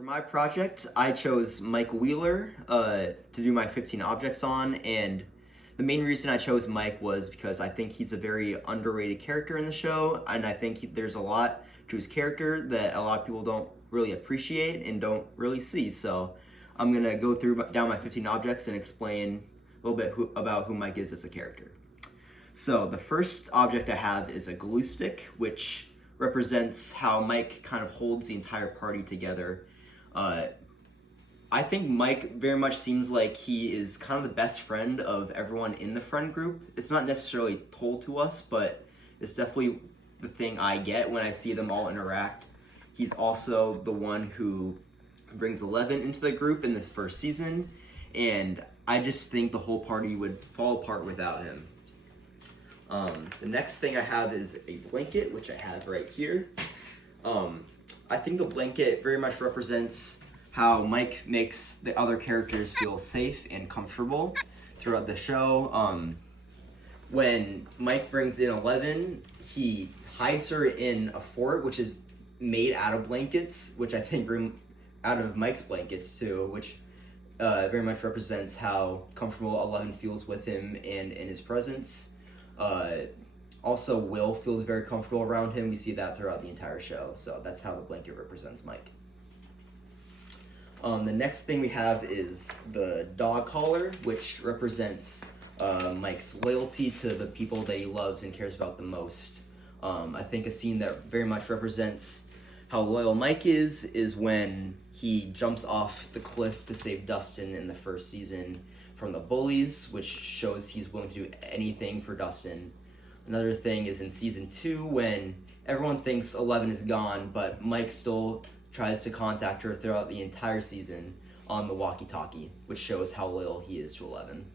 For my project, I chose Mike Wheeler to do my 15 objects on, and the main reason I chose Mike was because I think he's a very underrated character in the show, and I think there's a lot to his character that a lot of people don't really appreciate and don't really see. So I'm gonna go down my 15 objects and explain a little bit about who Mike is as a character. So the first object I have is a glue stick, which represents how Mike kind of holds the entire party together. I think Mike very much seems like he is kind of the best friend of everyone in the friend group. It's not necessarily told to us, but it's definitely the thing I get when I see them all interact. He's also the one who brings 11 into the group in this first season, and I just think the whole party would fall apart without him. The next thing I have is a blanket, which I have right here. I think the blanket very much represents how Mike makes the other characters feel safe and comfortable throughout the show. When Mike brings in 11, he hides her in a fort, which is made out of blankets, which I think out of Mike's blankets too, which very much represents how comfortable 11 feels with him and in his presence. Also, Will feels very comfortable around him. We see that throughout the entire show, so that's how the blanket represents Mike. The next thing we have is the dog collar, which represents Mike's loyalty to the people that he loves and cares about the most. I think a scene that very much represents how loyal Mike is when he jumps off the cliff to save Dustin in the first season from the bullies, which shows he's willing to do anything for Dustin. Another thing is in season 2 when everyone thinks 11 is gone, but Mike still tries to contact her throughout the entire season on the walkie-talkie, which shows how loyal he is to 11.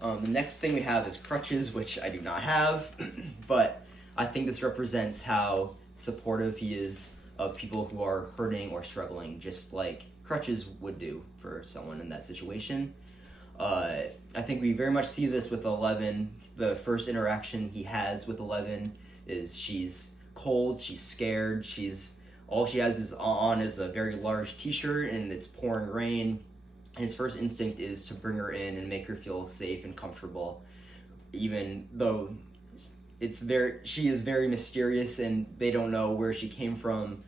The next thing we have is crutches, which I do not have, but I think this represents how supportive he is of people who are hurting or struggling, just like crutches would do for someone in that situation. I think we very much see this with 11. The first interaction he has with 11 is she's cold, she's scared, all she has is a very large t-shirt and it's pouring rain. And his first instinct is to bring her in and make her feel safe and comfortable, even though she is very mysterious and they don't know where she came from.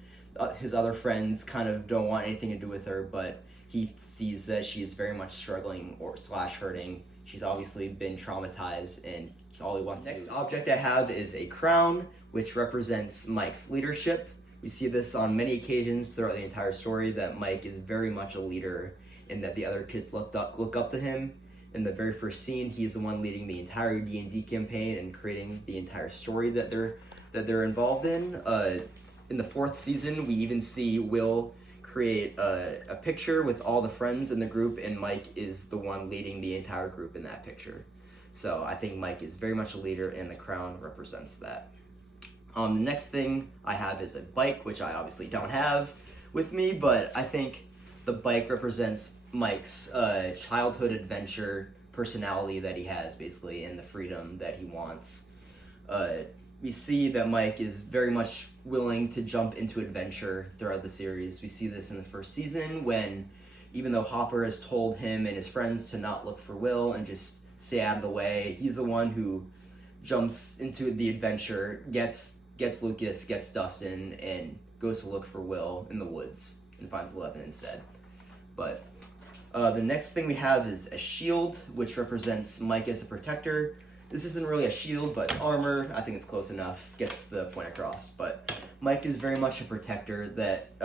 His other friends kind of don't want anything to do with her, but he sees that she is very much struggling or hurting. She's obviously been traumatized, and all he wants to do. Next object I have is a crown, which represents Mike's leadership. We see this on many occasions throughout the entire story, that Mike is very much a leader and that the other kids look up to him. In the very first scene, he's the one leading the entire D&D campaign and creating the entire story that they're involved in. In the 4th season, we even see Will create a picture with all the friends in the group, and Mike is the one leading the entire group in that picture. So I think Mike is very much a leader, and the crown represents that. The next thing I have is a bike, which I obviously don't have with me, but I think the bike represents Mike's childhood adventure personality that he has, basically, and the freedom that he wants. We see that Mike is very much willing to jump into adventure throughout the series. We see this in the first season when, even though Hopper has told him and his friends to not look for Will and just stay out of the way, he's the one who jumps into the adventure, gets Lucas, gets Dustin, and goes to look for Will in the woods and finds 11 instead. But the next thing we have is a shield, which represents Mike as a protector. This isn't really a shield, but armor. I think it's close enough, gets the point across. But Mike is very much a protector that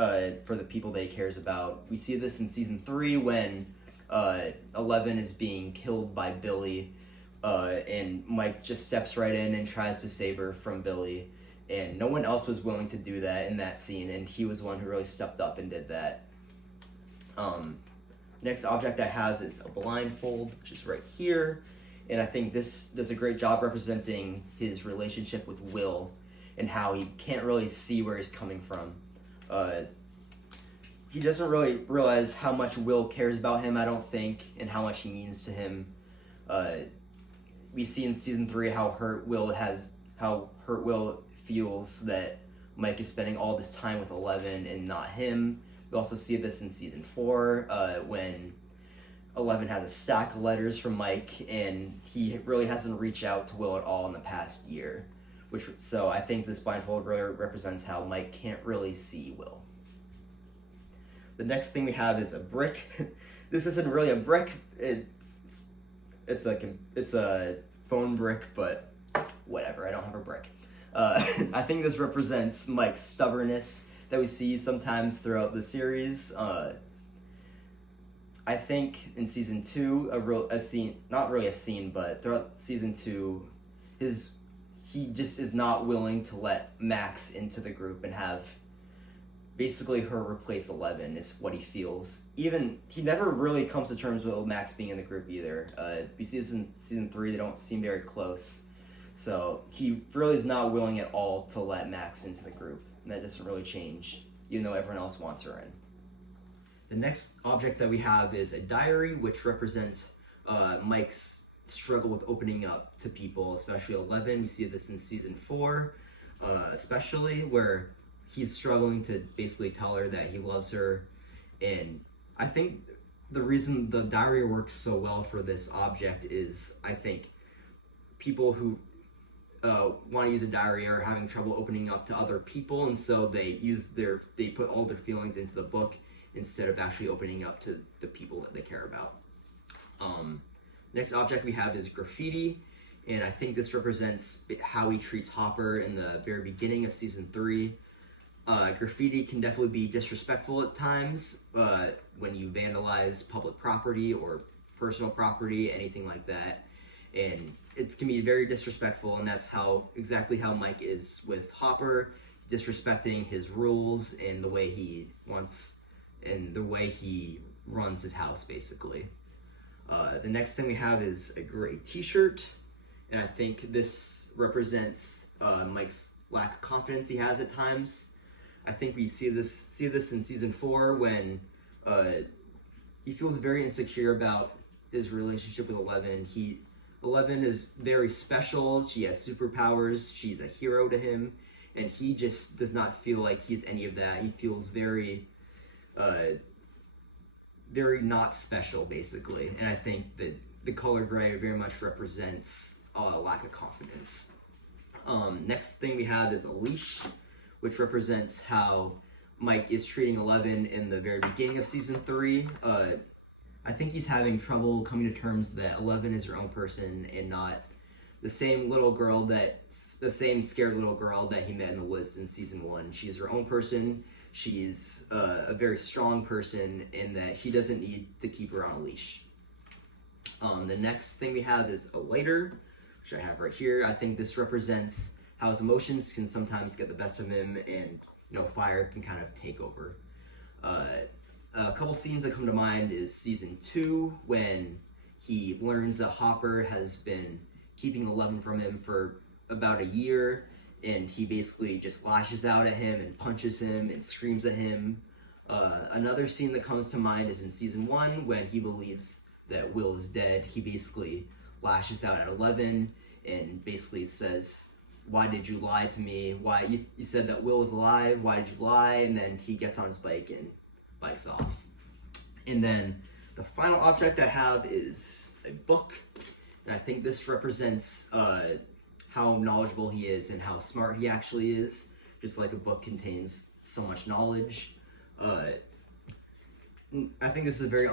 for the people that he cares about. We see this in season 3 when 11 is being killed by Billy, and Mike just steps right in and tries to save her from Billy. And no one else was willing to do that in that scene, and he was the one who really stepped up and did that. Next object I have is a blindfold, which is right here. And I think this does a great job representing his relationship with Will and how he can't really see where he's coming from. He doesn't really realize how much Will cares about him, I don't think, and how much he means to him. We see in season 3 how hurt Will feels that Mike is spending all this time with 11 and not him. We also see this in season 4 when 11 has a stack of letters from Mike, and he really hasn't reached out to Will at all in the past year. So I think this blindfold really represents how Mike can't really see Will. The next thing we have is a brick. This isn't really a brick. It's a phone brick, but whatever. I don't have a brick. I think this represents Mike's stubbornness that we see sometimes throughout the series. I think in season 2, a scene, not really a scene, but throughout season 2, he just is not willing to let Max into the group and have basically her replace 11 is what he feels. Even, he never really comes to terms with Max being in the group either. We see this in season 3, they don't seem very close. So he really is not willing at all to let Max into the group. And that doesn't really change, even though everyone else wants her in. The next object that we have is a diary, which represents Mike's struggle with opening up to people, especially 11. We see this in season 4, especially, where he's struggling to basically tell her that he loves her. And I think the reason the diary works so well for this object is, I think people who want to use a diary are having trouble opening up to other people, and so they put all their feelings into the book instead of actually opening up to the people that they care about. Next object we have is graffiti, and I think this represents how he treats Hopper in the very beginning of season 3. Graffiti can definitely be disrespectful at times when you vandalize public property or personal property, anything like that. And it can be very disrespectful, and that's exactly how Mike is with Hopper, disrespecting his rules and the way he wants and the way he runs his house, basically. The next thing we have is a gray t-shirt, and I think this represents Mike's lack of confidence he has at times. I think we see this in season 4 when he feels very insecure about his relationship with 11. 11 is very special. She has superpowers. She's a hero to him, and he just does not feel like he's any of that. He feels very not special, basically. And I think that the color gray very much represents a lack of confidence. Next thing we have is a leash, which represents how Mike is treating 11 in the very beginning of season 3. I think he's having trouble coming to terms that 11 is her own person and not the same scared little girl that he met in the woods in season 1. She's her own person. She's a very strong person in that he doesn't need to keep her on a leash. The next thing we have is a lighter, which I have right here. I think this represents how his emotions can sometimes get the best of him, and fire can kind of take over. A couple scenes that come to mind is season 2, when he learns that Hopper has been keeping 11 from him for about a year, and he basically just lashes out at him and punches him and screams at him. Another scene that comes to mind is in season 1, when he believes that Will is dead. He basically lashes out at 11 and basically says, "Why did you lie to me? Why you said that Will was alive? Why did you lie?" And then he gets on his bike and bikes off. And then the final object I have is a book, and I think this represents how knowledgeable he is and how smart he actually is, just like a book contains so much knowledge. I think this is a very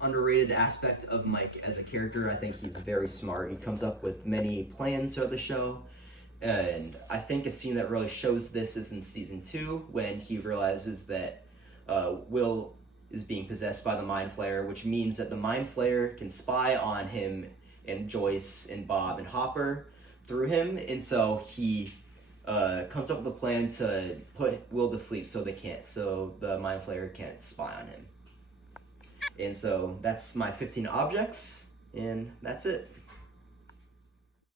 underrated aspect of Mike as a character. I think he's very smart. He comes up with many plans throughout the show, and I think a scene that really shows this is in season 2, when he realizes that Will is being possessed by the Mind Flayer, which means that the Mind Flayer can spy on him and Joyce and Bob and Hopper through him, and so he comes up with a plan to put Will to sleep so the Mind Flayer can't spy on him. And so that's my 15 objects, and that's it.